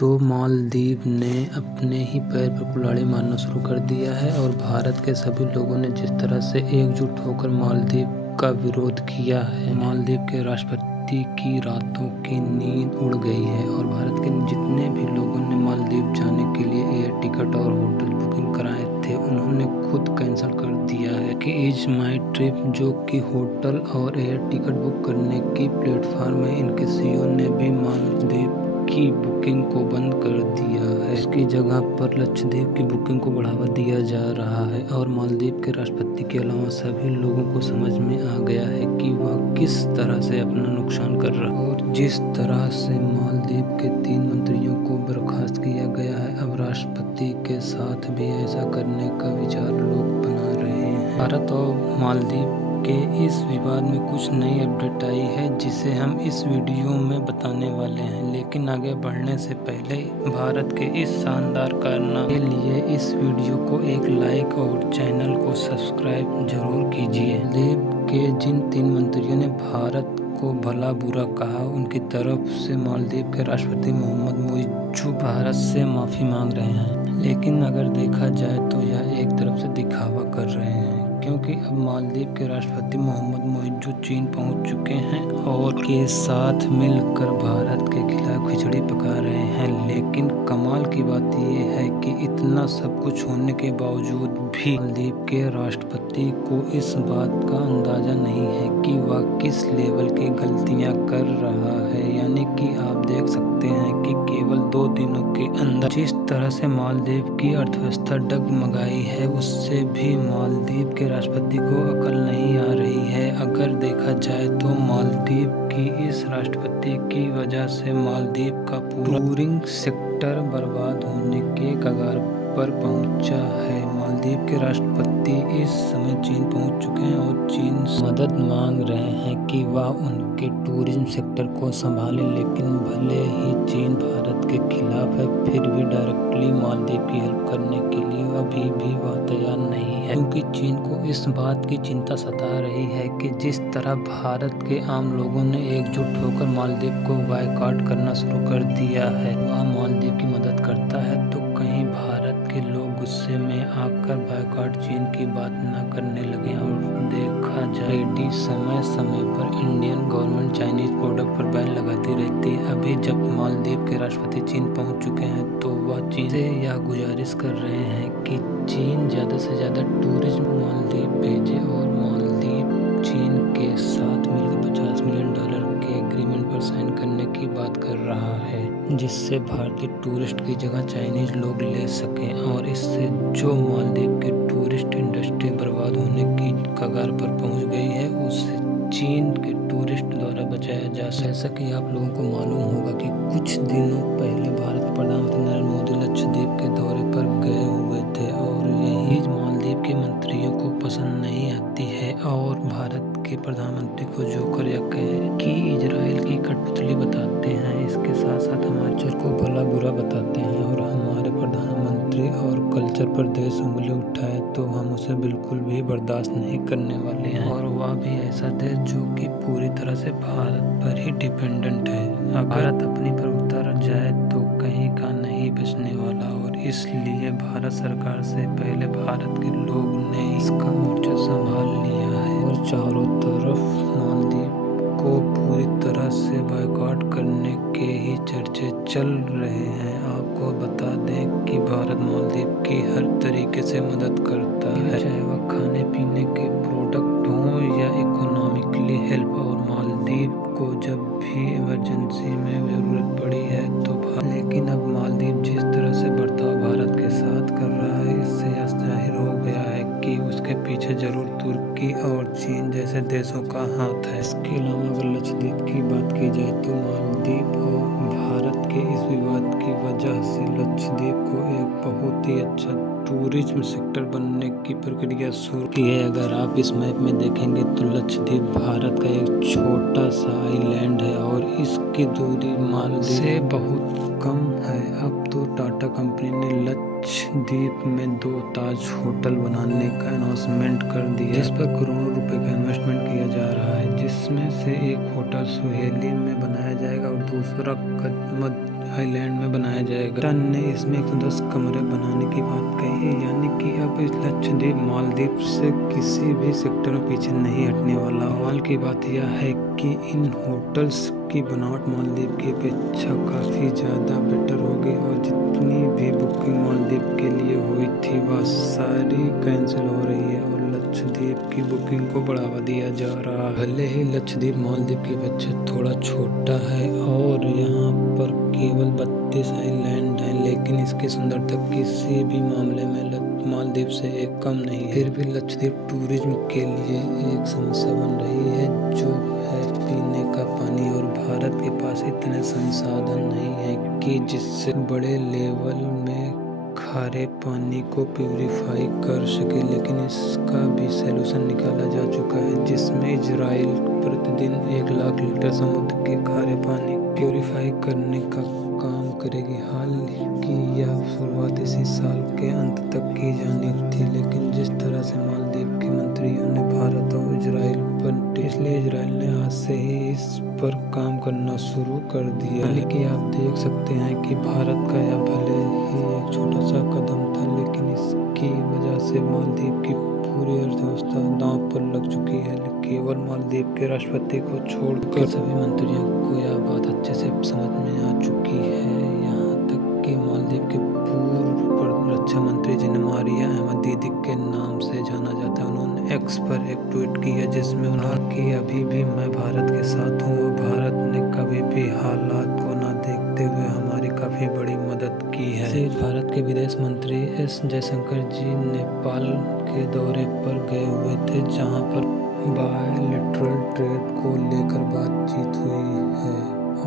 तो मालदीव ने अपने ही पैर पर कुल्हाड़ी मारना शुरू कर दिया है और भारत के सभी लोगों ने जिस तरह से एकजुट होकर मालदीव का विरोध किया है, मालदीव के राष्ट्रपति की रातों की नींद उड़ गई है और भारत के जितने भी लोगों ने मालदीव जाने के लिए एयर टिकट और होटल बुकिंग कराए थे, उन्होंने खुद कैंसिल कर दिया है कि इज माई ट्रिप, जो कि होटल और एयर टिकट बुक करने की प्लेटफॉर्म है। इनके सीईओ ने भी मालदीव की बुकिंग को बंद कर दिया है। इसकी जगह पर लक्षद्वीप की बुकिंग को बढ़ावा दिया जा रहा है और मालदीव के राष्ट्रपति के अलावा सभी लोगों को समझ में आ गया है कि वह किस तरह से अपना नुकसान कर रहा है। और जिस तरह से मालदीव के 3 मंत्रियों को बर्खास्त किया गया है, अब राष्ट्रपति के साथ भी ऐसा करने का विचार लोग बना रहे हैं। भारत और मालदीव के इस विवाद में कुछ नई अपडेट आई है जिसे हम इस वीडियो में बताने वाले हैं, लेकिन आगे बढ़ने से पहले भारत के इस शानदार कारनामे के लिए इस वीडियो को एक लाइक और चैनल को सब्सक्राइब जरूर कीजिए। मालदीव के जिन 3 मंत्रियों ने भारत को भला बुरा कहा, उनकी तरफ से मालदीव के राष्ट्रपति मोहम्मद मुइज़्ज़ू भारत से माफ़ी मांग रहे हैं, लेकिन अगर देखा जाए तो यह एक तरफ से दिखावा कर रहे हैं, क्योंकि अब मालदीव के राष्ट्रपति मोहम्मद मुइज़्ज़ू चीन पहुंच चुके हैं और के साथ मिलकर भारत के खिलाफ खिचड़ी पका रहे हैं। लेकिन कमाल की बात यह है कि इतना सब कुछ होने के बावजूद भी मालदीव के राष्ट्रपति को इस बात का अंदाजा नहीं है कि वह किस लेवल की गलतियां कर रहा है। यानी कि आप देख सकते हैं कि केवल 2 दिनों के अंदर जिस तरह से मालदीव की अर्थव्यवस्था डगमगाई है, उससे भी मालदीव के राष्ट्रपति को अकल नहीं आ रही है। अगर देखा जाए तो मालदीव की इस राष्ट्रपति की वजह से मालदीव का पूरा टूरिंग सेक्टर बर्बाद होने के कगार पर पहुंचा है। मालदीव के राष्ट्रपति इस समय चीन पहुंच चुके हैं और चीन से मदद मांग रहे हैं कि वह उनके टूरिज्म सेक्टर को संभाले, लेकिन भले ही चीन भारत के खिलाफ है, फिर भी डायरेक्टली मालदीव की हेल्प करने के लिए अभी भी वह तैयार नहीं है, क्योंकि चीन को इस बात की चिंता सता रही है कि जिस तरह भारत के आम लोगों ने एकजुट होकर मालदीव को बायकॉट करना शुरू कर दिया है, वह मालदीव की मदद करता है तो कहीं भारत के लोग गुस्से में आकर बायकॉट चीन की बात न करने लगे। और देखा जाए समय समय पर इंडियन गवर्नमेंट चाइनीज प्रोडक्ट पर बैन लगाती रहती है। अभी जब मालदीव के राष्ट्रपति चीन पहुंच चुके हैं तो वह चीन से यह गुजारिश कर रहे हैं कि चीन ज़्यादा से ज़्यादा टूरिज्म मालदीव भेजे और मालदीव चीन के साथ मिलकर $50 मिलियन के एग्रीमेंट पर साइन करने की बात कर रहा है, जिससे भारतीय टूरिस्ट की जगह चाइनीज लोग ले सकें और इससे जो मालदीव की टूरिस्ट इंडस्ट्री बर्बाद होने की कगार पर पहुंच गई है, उससे चीन के टूरिस्ट द्वारा बचाया जा सके। जैसा कि आप लोगों को मालूम होगा कि कुछ दिनों पहले भारत के प्रधानमंत्री नरेंद्र मोदी लक्षद्वीप के दौरे पर गए हुए थे और यही मालदीव के मंत्रियों को पसंद नहीं आती है और भारत के प्रधानमंत्री को जोकर या कहे कि इजराइल की कठपुतली बताते हैं, इसके साथ साथ हमारे कल्चर को भला बुरा बताते हैं और हमारे प्रधानमंत्री और कल्चर पर देश उंगली उठाए तो हम उसे बिल्कुल भी बर्दाश्त नहीं करने वाले हैं। और वह भी ऐसा देश जो कि पूरी तरह से भारत पर ही डिपेंडेंट है। अगर भारत अपनी पर उतर जाए तो कहीं का नहीं बचने वाला और इसलिए भारत सरकार से पहले भारत के लोग ने इसका मोर्चा संभाल लिया है और चारों तरफ मालदीव को पूरी तरह से बायकॉट करने के ही चर्चे चल रहे हैं। आपको बता दें कि भारत मालदीव की हर तरीके से मदद करता है, चाहे वह खाने पीने के प्रोडक्ट हों या इकोनॉमिकली हेल्प। और मालदीव को जब भी इमरजेंसी में ज़रूरत पड़ी है तो लेकिन अब मालदीव जिस तरह से बर्ताव भारत के साथ कर रहा है, इससे जाहिर हो गया है कि उसके पीछे जरूर तुर्की और चीन जैसे देशों का हाथ है। इसके अलावा अगर लक्षद्वीप की बात की जाए तो मालदीव और भारत के इस विवाद की वजह से लक्षद्वीप को एक बहुत ही अच्छा टूरिज्म सेक्टर बनने की प्रक्रिया शुरू की है। अगर आप इस मैप में देखेंगे तो लक्षद्वीप भारत का एक छोटा सा आइलैंड है और इसकी दूरी मालदीव से बहुत कम है। अब तो टाटा कंपनी ने लक्षद्वीप में 2 ताज होटल बनाने का अनाउंसमेंट कर दिया, जिस पर करोड़ों रुपए का इन्वेस्टमेंट किया जा रहा है, जिसमें से एक होटल सुहेली में बनाया जाएगा और दूसरा कदमत आइलैंड में बनाया जाएगा। टाटा ने इसमें 110 कमरे बनाने की बात कही है, यानी कि अब इस लक्षद्वीप मालदीव से किसी भी सेक्टर में पीछे नहीं हटने वाला। कमाल की बात यह है कि इन होटल्स की बनावट मालदीव की अपेक्षा काफ़ी ज़्यादा बेटर होगी और जितनी भी बुकिंग मालदीव के लिए हुई थी वह सारी कैंसिल हो रही है और लक्षद्वीप की बुकिंग को बढ़ावा दिया जा रहा है। भले ही लक्षद्वीप मालदीव की अपेक्षा थोड़ा छोटा है और यहाँ पर केवल 32 आइलैंड हैं, लेकिन इसकी सुंदरता किसी भी मामले में मालदीव से एक कम नहीं है। फिर भी लक्षद्वीप टूरिज्म के लिए एक समस्या बन रही है, जो है पीने का पानी, और भारत के पास इतने संसाधन नहीं है कि जिससे बड़े लेवल में खारे पानी को प्यूरिफाई कर सके। लेकिन इसका भी सलूशन निकाला जा चुका है, जिसमें इजराइल प्रतिदिन 1 लाख लीटर समुद्र के खारे पानी प्यूरिफाई करने का काम करेगी। हालांकि यह शुरुआत इसी साल के अंत तक की जानी थी, लेकिन जिस तरह से मालदीव के मंत्रियों ने भारत और इजराइल पर, इसलिए इजराइल ने आज से ही इस पर काम करना शुरू कर दिया। हालांकि आप देख सकते हैं कि भारत का यह भले ही एक छोटा सा कदम था, लेकिन इसकी वजह से मालदीव की पूरी अर्थव्यवस्था दांव पर लग चुकी है। केवल मालदीव के राष्ट्रपति को छोड़कर सभी मंत्रियों को यह बात अच्छे से समझ में आ चुकी है। यहाँ तक कि मालदीव के पूर्व रक्षा मंत्री जिन्हें मारिया अहमद दीदी के नाम से जाना जाता है, उन्होंने एक्स पर एक ट्वीट किया जिसमें उन्होंने कि अभी भी मैं भारत के साथ हूँ और भारत ने कभी भी हालात को न देखते हुए हमारी काफ़ी बड़ी मदद की है। भारत के विदेश मंत्री एस जयशंकर जी नेपाल के दौरे पर गए हुए थे, जहाँ पर बायलैटरल ट्रेड को लेकर बातचीत हुई है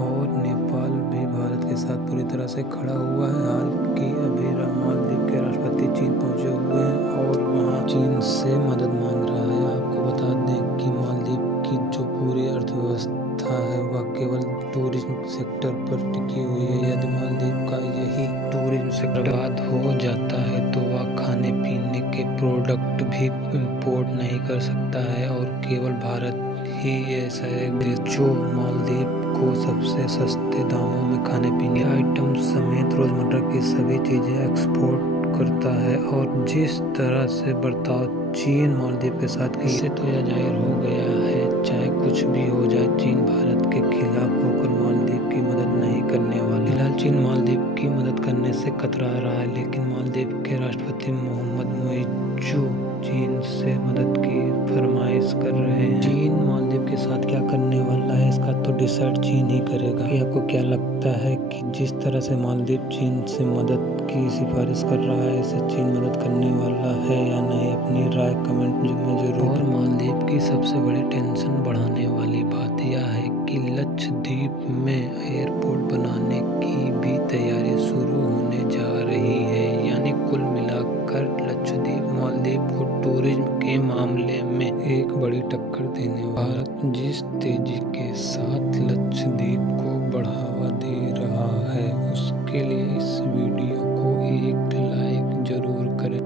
और नेपाल भी भारत के साथ पूरी तरह से खड़ा हुआ है। हालांकि अभी मालदीव के राष्ट्रपति चीन पहुंचे हुए हैं और वहां चीन से मदद मांग रहा है। आपको बता दें कि मालदीव की जो पूरी अर्थव्यवस्था है वह केवल टूरिज्म सेक्टर पर टिकी हुई है। यदि मालदीव का यही टूरिज्म सेक्टर बर्बाद हो जाता है तो वह खाने पीने के प्रोडक्ट भी इंपोर्ट नहीं कर सकता है और केवल भारत ही ऐसा एक देश जो मालदीव को सबसे सस्ते दामों में खाने पीने के आइटम समेत रोजमर्रा की सभी चीजें एक्सपोर्ट करता है। और जिस तरह से बर्ताव चीन मालदीव के साथ की, इससे तो यह जाहिर हो गया है चाहे कुछ भी हो जाए, चीन भारत के खिलाफ होकर मालदीव की मदद नहीं करने वाला। फिलहाल चीन मालदीव की मदद करने से कतरा रहा है, लेकिन मालदीव के राष्ट्रपति मोहम्मद मुइज्जू चीन से मदद की फरमाइश कर रहे हैं। चीन मालदीव के साथ क्या करने वाला है इसका तो डिसाइड चीन ही करेगा। कि आपको क्या लगता है कि जिस तरह से मालदीव चीन से मदद की सिफारिश कर रहा है, इसे चीन मदद करने वाला है या नहीं? अपनी राय कमेंट में जरूर। और मालदीव की सबसे बड़ी टेंशन बढ़ाने वाली बात यह है कि लक्षद्वीप में एयरपोर्ट बनाने की भी तैयारी शुरू होने जा रही है। यानी कुल मिलाकर लक्षद्वीप मालदीव को टूरिज्म के मामले में एक बड़ी टक्कर देने वाला। भारत जिस तेजी के साथ लक्षद्वीप को बढ़ावा दे रहा है, उसके लिए इस वीडियो को एक लाइक जरूर करें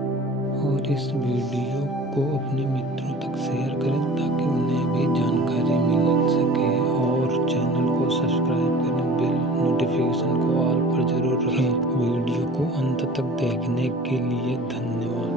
और इस वीडियो को अपने मित्रों तक शेयर करें ताकि उन्हें भी जानकारी मिल सके। और चैनल को सब्सक्राइब करें, बेल नोटिफिकेशन को ऑल पर जरूर रखें। वीडियो को अंत तक देखने के लिए धन्यवाद।